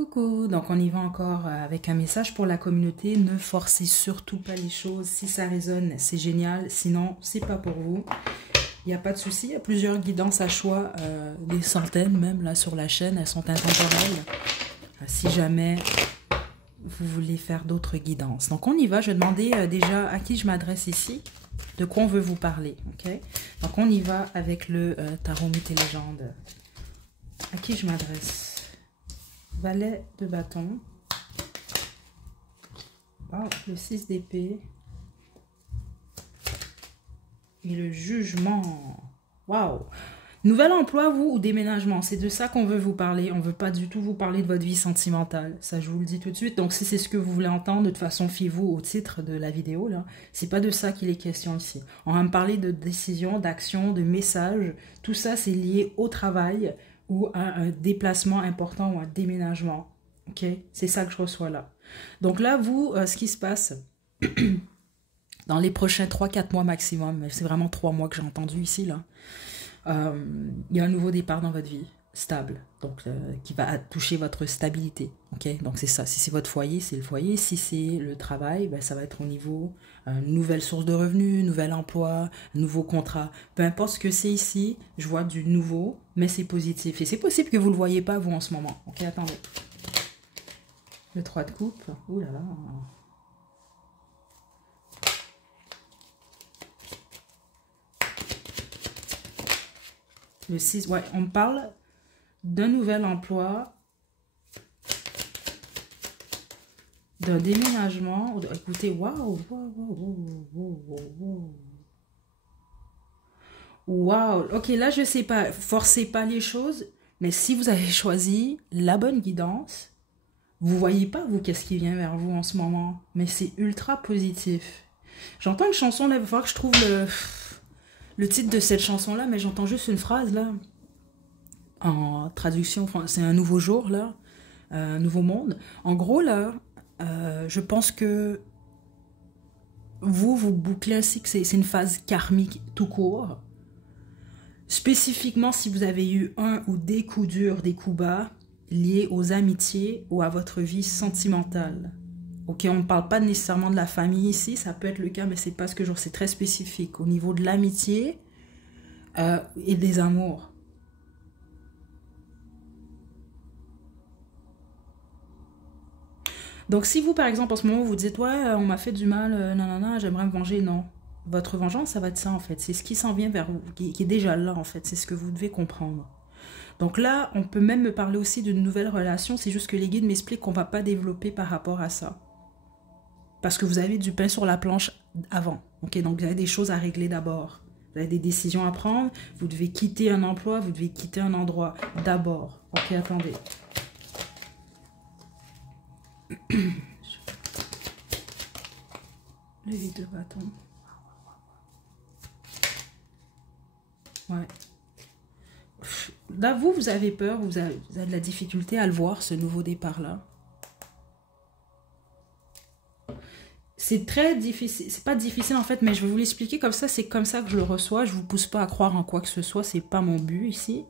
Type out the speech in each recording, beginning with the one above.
Coucou, donc on y va encore avec un message pour la communauté. Ne forcez surtout pas les choses. Si ça résonne, c'est génial. Sinon, c'est pas pour vous. Il n'y a pas de souci. Il y a plusieurs guidances à choix, des centaines même là sur la chaîne. Elles sont intemporelles. Si jamais vous voulez faire d'autres guidances. Donc on y va. Je vais demander déjà à qui je m'adresse ici. De quoi on veut vous parler. Ok. Donc on y va avec le tarot mythes et légendes. À qui je m'adresse? Valet de bâton. Oh, le 6 d'épée. Et le jugement. Waouh! Nouvel emploi, vous, ou déménagement? C'est de ça qu'on veut vous parler. On ne veut pas du tout vous parler de votre vie sentimentale. Ça, je vous le dis tout de suite. Donc, si c'est ce que vous voulez entendre, de toute façon, fiez-vous au titre de la vidéo, là. C'est pas de ça qu'il est question ici. On va me parler de décision, d'action, de message. Tout ça, c'est lié au travail ou à un déplacement important ou un déménagement. Ok? C'est ça que je reçois là. Donc là, vous, ce qui se passe dans les prochains 3-4 mois maximum, mais c'est vraiment 3 mois que j'ai entendu ici, là, il y a un nouveau départ dans votre vie, stable, donc qui va toucher votre stabilité. Ok? Donc c'est ça. Si c'est votre foyer, c'est le foyer. Si c'est le travail, ben, ça va être au niveau nouvelle source de revenus, nouvel emploi, nouveau contrat. Peu importe ce que c'est ici, je vois du nouveau, mais c'est positif. Et c'est possible que vous ne le voyez pas, vous, en ce moment. Ok, attendez. Le 3 de coupe. Ouh là là. Le 6, ouais, on me parle d'un nouvel emploi, d'un déménagement. Écoutez, waouh, waouh. Ok, là, je sais pas, forcez pas les choses, mais si vous avez choisi la bonne guidance, vous voyez pas, vous, qu'est-ce qui vient vers vous en ce moment, mais c'est ultra positif. J'entends une chanson, là, il va falloir que je trouve le titre de cette chanson-là, mais j'entends juste une phrase, là, en traduction, c'est un nouveau jour, là, un nouveau monde. En gros, là, je pense que vous bouclez ainsi que c'est une phase karmique tout court. Spécifiquement, si vous avez eu un ou des coups durs, des coups bas, liés aux amitiés ou à votre vie sentimentale. Ok, on ne parle pas nécessairement de la famille ici, ça peut être le cas, mais c'est pas ce que je... C'est très spécifique. Au niveau de l'amitié et des amours. Donc, si vous, par exemple, en ce moment, vous dites, ouais, on m'a fait du mal, nanana, j'aimerais me venger, non. Votre vengeance, ça va être ça, en fait. C'est ce qui s'en vient vers vous, qui est déjà là, en fait. C'est ce que vous devez comprendre. Donc là, on peut même me parler aussi d'une nouvelle relation. C'est juste que les guides m'expliquent qu'on ne va pas développer par rapport à ça. Parce que vous avez du pain sur la planche avant. Ok, donc vous avez des choses à régler d'abord. Vous avez des décisions à prendre. Vous devez quitter un emploi, vous devez quitter un endroit d'abord. Ok, attendez. Le 8 de bâton. Ouais. Là, vous avez peur, vous avez de la difficulté à le voir, ce nouveau départ-là. C'est très difficile, c'est pas difficile en fait, mais je vais vous l'expliquer comme ça, c'est comme ça que je le reçois. Je vous pousse pas à croire en quoi que ce soit, c'est pas mon but ici.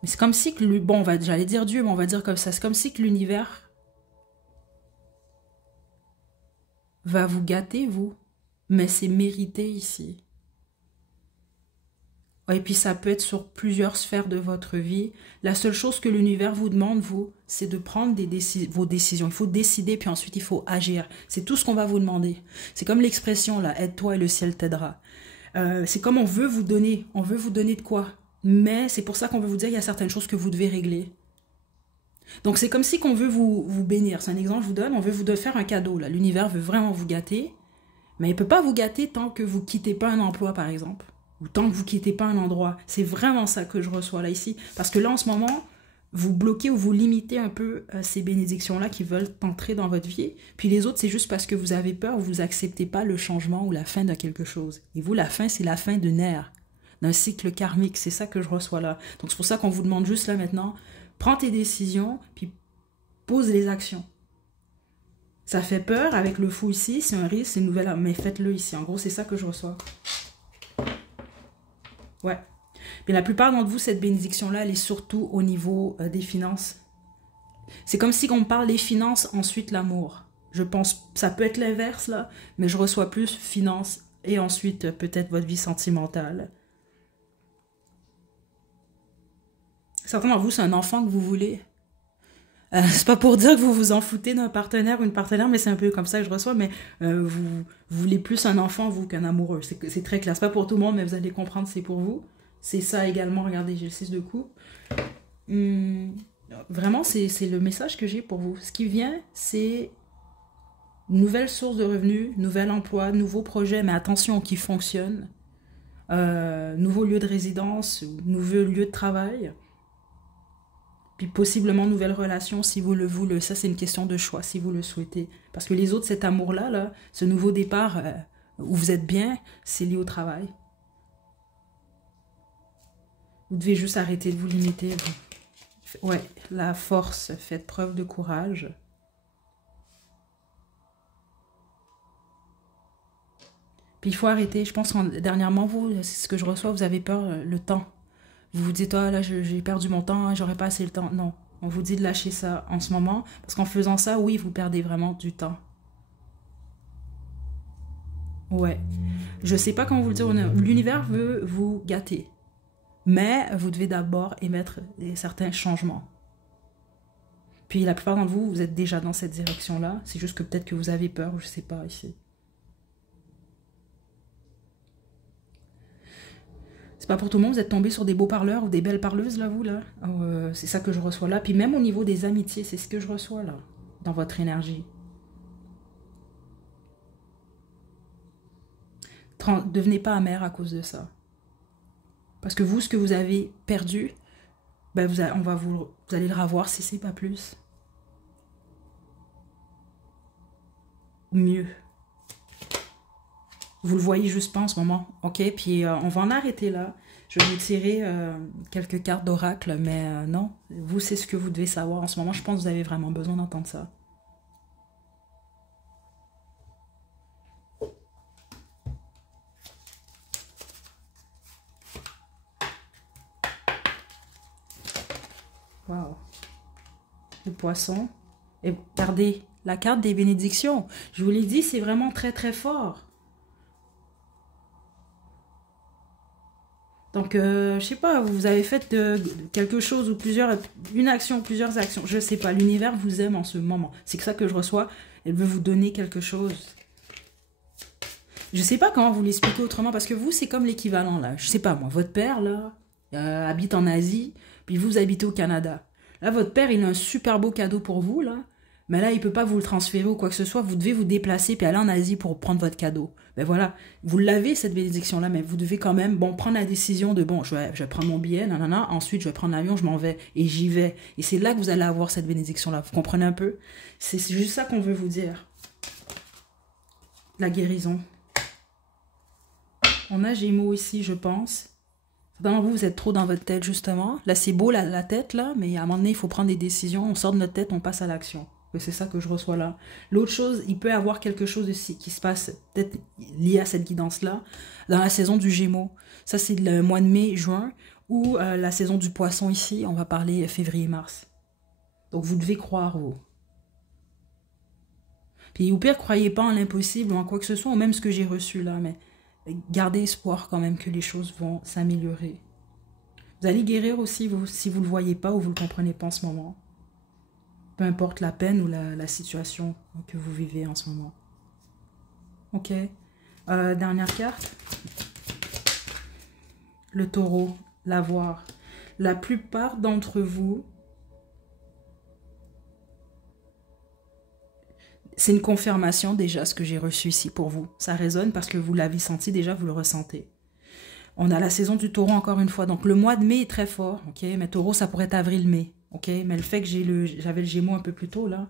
Mais c'est comme si que, bon, j'allais dire Dieu, mais on va dire comme ça, c'est comme si que l'univers va vous gâter, vous. Mais c'est mérité ici. Et puis ça peut être sur plusieurs sphères de votre vie. La seule chose que l'univers vous demande, vous, c'est de prendre vos décisions. Il faut décider, puis ensuite il faut agir. C'est tout ce qu'on va vous demander. C'est comme l'expression là, aide-toi et le ciel t'aidera. C'est comme on veut vous donner de quoi. Mais c'est pour ça qu'on veut vous dire qu'il y a certaines choses que vous devez régler. Donc c'est comme si qu'on veut vous bénir. C'est un exemple que je vous donne. On veut vous faire un cadeau là. L'univers veut vraiment vous gâter. Mais il ne peut pas vous gâter tant que vous ne quittez pas un emploi par exemple. Ou tant que vous ne quittez pas un endroit. C'est vraiment ça que je reçois là ici. Parce que là, en ce moment, vous bloquez ou vous limitez un peu ces bénédictions-là qui veulent entrer dans votre vie. Puis les autres, c'est juste parce que vous avez peur ou vous n'acceptez pas le changement ou la fin de quelque chose. Et vous, la fin, c'est la fin d'une ère, d'un cycle karmique. C'est ça que je reçois là. Donc c'est pour ça qu'on vous demande juste là maintenant, prends tes décisions, puis pose les actions. Ça fait peur avec le fou ici, c'est un risque, c'est une nouvelle... Mais faites-le ici. En gros, c'est ça que je reçois. Ouais. Mais la plupart d'entre vous, cette bénédiction-là, elle est surtout au niveau des finances. C'est comme si on parle des finances, ensuite l'amour. Je pense, ça peut être l'inverse là, mais je reçois plus finances et ensuite peut-être votre vie sentimentale. Certains d'entre vous, c'est un enfant que vous voulez. C'est pas pour dire que vous vous en foutez d'un partenaire ou une partenaire, mais c'est un peu comme ça que je reçois. Mais vous voulez plus un enfant, vous, qu'un amoureux. C'est très clair. C'est pas pour tout le monde, mais vous allez comprendre, c'est pour vous. C'est ça également. Regardez, j'ai le 6 de coupe. Hum, vraiment, c'est le message que j'ai pour vous. Ce qui vient, c'est une nouvelle source de revenus, nouvel emploi, nouveau projet, mais attention, qui fonctionne. Nouveau lieu de résidence, nouveau lieu de travail. Puis possiblement nouvelle relation si vous le voulez. Ça, c'est une question de choix si vous le souhaitez. Parce que les autres, cet amour-là, là, ce nouveau départ où vous êtes bien, c'est lié au travail. Vous devez juste arrêter de vous limiter. Ouais, la force, faites preuve de courage. Puis il faut arrêter. Je pense que dernièrement, vous, c'est ce que je reçois, vous avez peur, le temps. Vous vous dites, oh là, j'ai perdu mon temps, j'aurais pas assez le temps. Non, on vous dit de lâcher ça en ce moment, parce qu'en faisant ça, oui, vous perdez vraiment du temps. Ouais. Je sais pas comment vous le dire. L'univers veut vous gâter. Mais vous devez d'abord émettre certains changements. Puis la plupart d'entre vous, vous êtes déjà dans cette direction-là. C'est juste que peut-être que vous avez peur, je sais pas, ici. C'est pas pour tout le monde, vous êtes tombé sur des beaux parleurs ou des belles parleuses, là, vous, là. C'est ça que je reçois là. Puis même au niveau des amitiés, c'est ce que je reçois, là, dans votre énergie. Devenez pas amer à cause de ça. Parce que vous, ce que vous avez perdu, ben vous allez le revoir si c'est pas plus. Ou mieux. Vous le voyez juste pas en ce moment. OK? Puis on va en arrêter là. Je vais vous tirer quelques cartes d'oracle, mais non. Vous, c'est ce que vous devez savoir en ce moment. Je pense que vous avez vraiment besoin d'entendre ça. Wow. Le poisson. Et regardez, la carte des bénédictions. Je vous l'ai dit, c'est vraiment très, très fort. Donc, je sais pas, vous avez fait quelque chose ou une action, plusieurs actions. Je sais pas, l'univers vous aime en ce moment. C'est que ça que je reçois. Elle veut vous donner quelque chose. Je sais pas comment vous l'expliquer autrement, parce que vous, c'est comme l'équivalent, là. Je sais pas, moi, votre père, là, habite en Asie, puis vous habitez au Canada. Là, votre père, il a un super beau cadeau pour vous, là. Mais là, il peut pas vous le transférer ou quoi que ce soit. Vous devez vous déplacer puis aller en Asie pour prendre votre cadeau. Ben voilà, vous l'avez cette bénédiction-là, mais vous devez quand même, bon, prendre la décision de, bon, je vais prendre mon billet, nanana, ensuite je vais prendre l'avion, je m'en vais, et j'y vais. Et c'est là que vous allez avoir cette bénédiction-là. Vous comprenez un peu? C'est juste ça qu'on veut vous dire. La guérison. On a Gémeaux ici, je pense. Dans vous, vous êtes trop dans votre tête, justement. Là, c'est beau, la tête, là, mais à un moment donné, il faut prendre des décisions. On sort de notre tête, on passe à l'action. C'est ça que je reçois là. L'autre chose, il peut y avoir quelque chose ici qui se passe, peut-être lié à cette guidance-là, dans la saison du Gémeaux. Ça, c'est le mois de mai, juin, ou la saison du Poisson ici, on va parler février-mars. Donc, vous devez croire, vous. Puis, au pire, croyez pas en l'impossible ou en quoi que ce soit, ou même ce que j'ai reçu là, mais gardez espoir quand même que les choses vont s'améliorer. Vous allez guérir aussi vous, si vous ne le voyez pas ou vous ne le comprenez pas en ce moment. Peu importe la peine ou la situation que vous vivez en ce moment. Ok. Dernière carte. Le taureau. L'avoir. La plupart d'entre vous, c'est une confirmation déjà ce que j'ai reçu ici pour vous. Ça résonne parce que vous l'avez senti déjà, vous le ressentez. On a la saison du taureau encore une fois. Donc le mois de mai est très fort. Ok. Mais taureau, ça pourrait être avril-mai. Ok, mais le fait que j'avais le Gémeaux un peu plus tôt, là,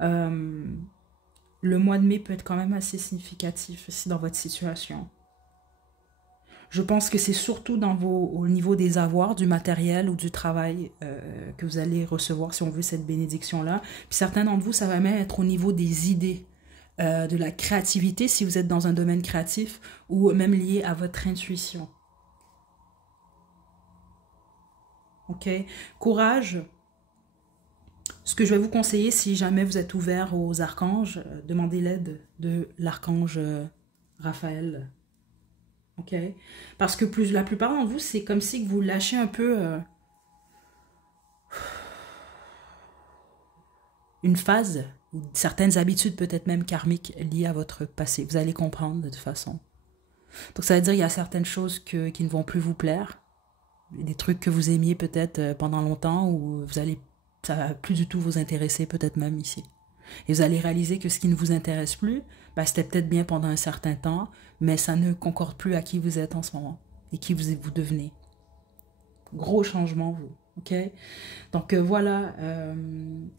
le mois de mai peut être quand même assez significatif ici dans votre situation. Je pense que c'est surtout au niveau des avoirs, du matériel ou du travail que vous allez recevoir, si on veut, cette bénédiction-là. Puis certains d'entre vous, ça va même être au niveau des idées, de la créativité, si vous êtes dans un domaine créatif, ou même lié à votre intuition. Ok, courage, Ce que je vais vous conseiller, si jamais vous êtes ouvert aux archanges, demandez l'aide de l'archange Raphaël. Ok? Parce que la plupart d'entre vous, c'est comme si vous lâchez un peu une phase, ou certaines habitudes peut-être même karmiques liées à votre passé. Vous allez comprendre de toute façon. Donc ça veut dire qu'il y a certaines choses qui ne vont plus vous plaire. Des trucs que vous aimiez peut-être pendant longtemps ou ça va plus du tout vous intéresser peut-être même ici. Et vous allez réaliser que ce qui ne vous intéresse plus, bah, c'était peut-être bien pendant un certain temps, mais ça ne concorde plus à qui vous êtes en ce moment et qui vous devenez. Gros changement, vous. Ok? Donc voilà,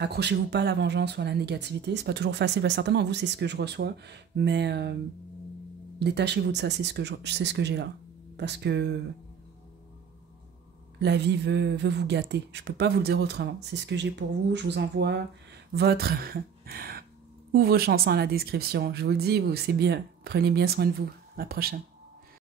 accrochez-vous pas à la vengeance ou à la négativité. C'est pas toujours facile. Certainement, vous, c'est ce que je reçois, mais détachez-vous de ça, c'est ce que j'ai là. Parce que la vie veut vous gâter. Je peux pas vous le dire autrement. C'est ce que j'ai pour vous. Je vous envoie votre ou vos chansons dans la description. Je vous le dis, c'est bien. Prenez bien soin de vous. À la prochaine.